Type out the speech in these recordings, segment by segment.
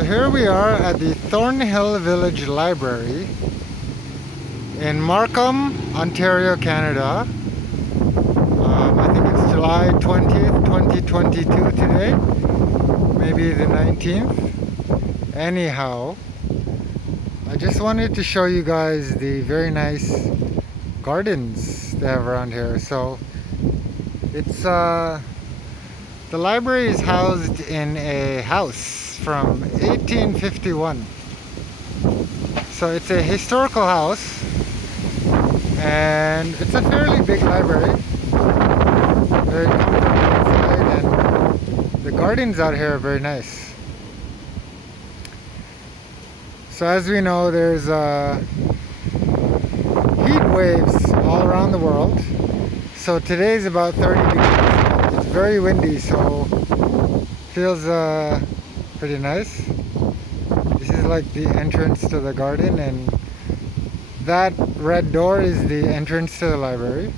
So here we are at the Thornhill Village Library in Markham, Ontario, Canada. I think it's July 20th, 2022 today, maybe the 19th. Anyhow, I just wanted to show you guys the very nice gardens they have around here. So it's the library is housed in a house from 1851. So it's a historical house, and it's a fairly big library. Very comfortable inside, and the gardens out here are very nice. So as we know, there's heat waves all around the world. So today's about 30 degrees. It's very windy, so feels pretty nice. This is like the entrance to the garden, and that red door is the entrance to the library.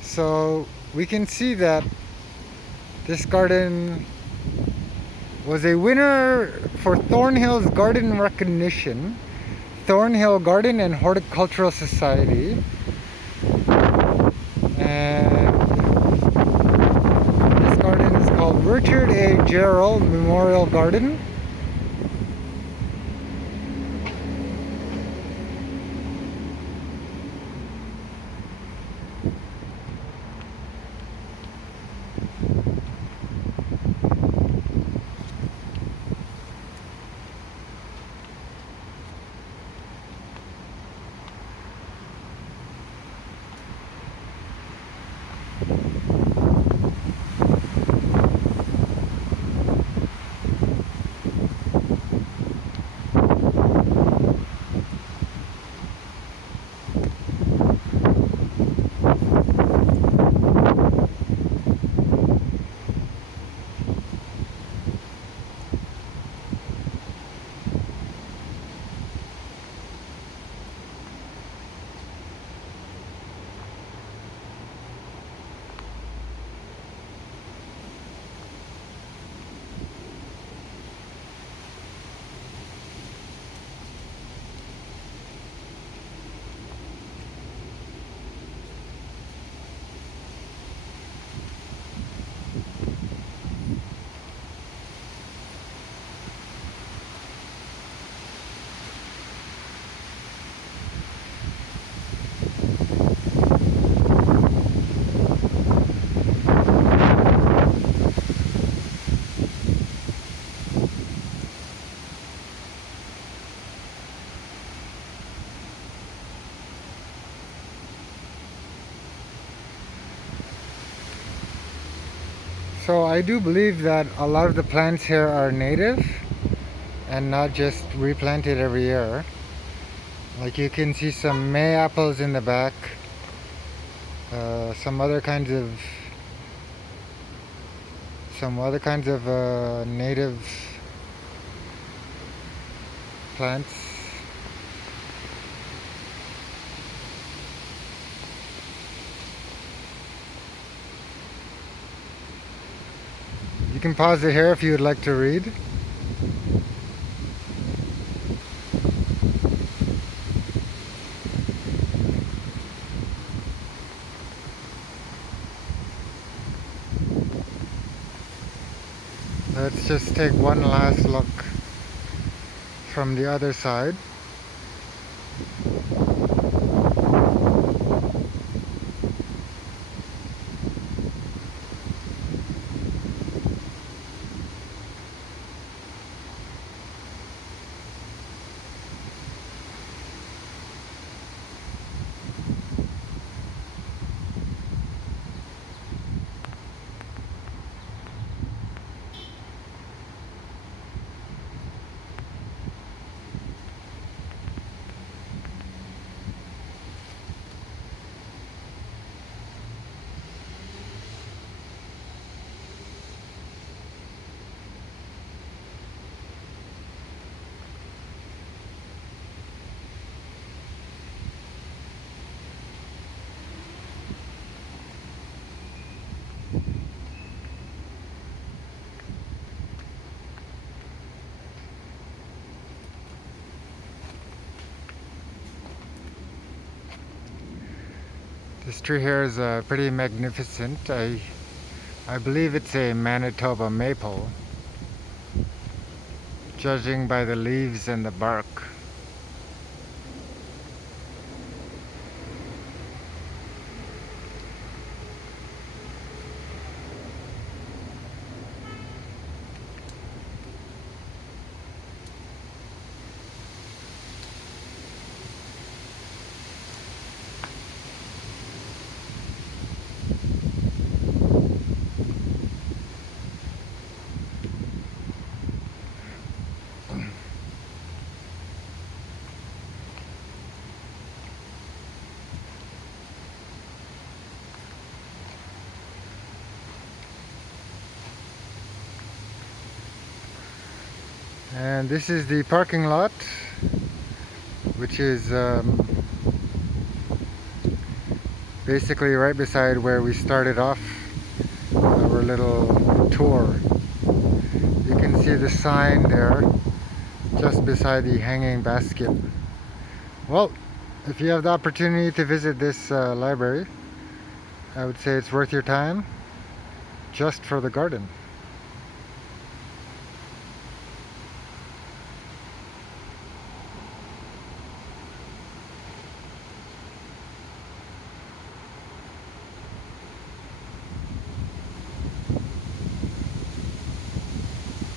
So we can see that this garden was a winner for Thornhill's Garden Recognition, Thornhill Garden and Horticultural Society. And this garden is called Richard A. Gerald Memorial Garden. So I do believe that a lot of the plants here are native and not just replanted every year. Like you can see some May apples in the back, some other kinds of native plants. You can pause it here if you would like to read. Let's just take one last look from the other side. This tree here is pretty magnificent. I believe it's a Manitoba maple, judging by the leaves and the bark. And this is the parking lot, which is basically right beside where we started off our little tour. You can see the sign there just beside the hanging basket. Well, if you have the opportunity to visit this library, I would say it's worth your time just for the garden.